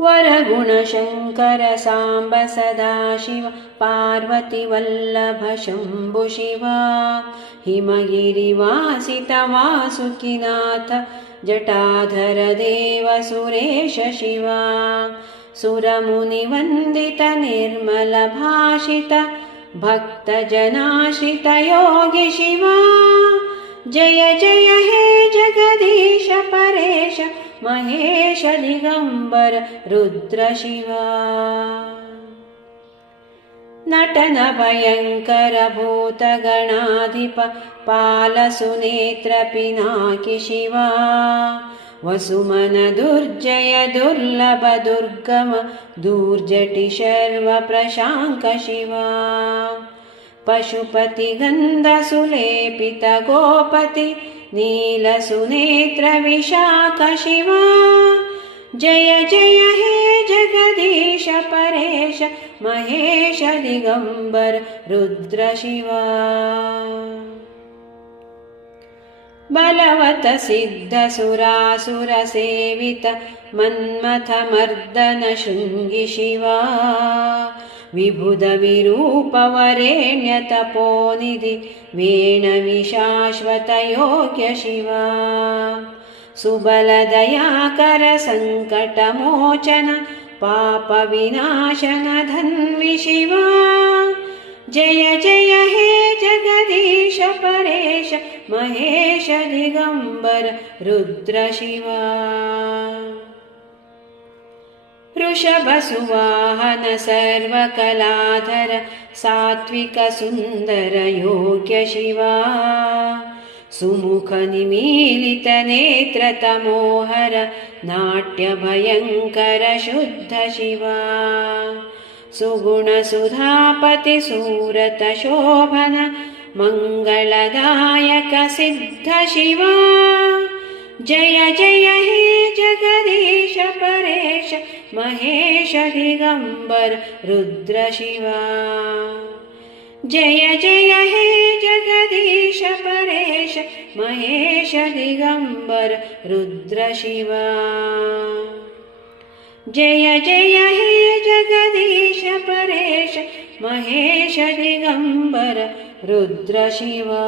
वरगुणशङ्कर साम्ब सदाशिव पार्वती वल्लभ शम्भु शिवा हिमगिरिवासित वासुकिनाथ जटाधर देव सुरेश शिवा सुरमुनिवन्दित निर्मल भाषित भक्तजनाश्रित योगी शिवा जय जय हे जगदीश परेश महेश दिगंबर रुद्र शिवा नटन भयंकर भूत गणाधिप पाल सुनेत्र पिनाकि शिवा वसुमन दुर्जय दुर्लभ दुर्गम दूर्जटि शर्व प्रशांक शिवा पशुपति गंध सुलेपित गोपति नील सुनेत्र विशाख शिवा जय जय हे जगदीश परेश महेश दिगंबर रुद्र शिवा बलवत सिद्ध सुरासुर सेवित मन्मथ मर्दन शृंगी शिवा विबुध विरूप वरेण्य तपोनिधि वेण विशाश्वत योग्य शिवा सुबल दयाकर संकट मोचन पाप विनाशन धन्वी शिवा जय जय हे जगदीश परेश महेश दिगंबर रुद्र शिवा वृषभ सुवाहन सर्वकलाधर सात्विक सुंदर योग्य शिवा सुमुख निमीलित नेत्र तमोहर नाट्य भयंकर शुद्ध शिवा सुगुण सुधापति सूरत शोभन मंगलदायक सिद्ध शिवा जय जय हे जगदीश परेश महेश दिगंबर रुद्र शिवा जय जय हे जगदीश परेश महेश दिगंबर रुद्र शिवा जय जय हे जगदीश परेश महेश दिगंबर रुद्र शिवा।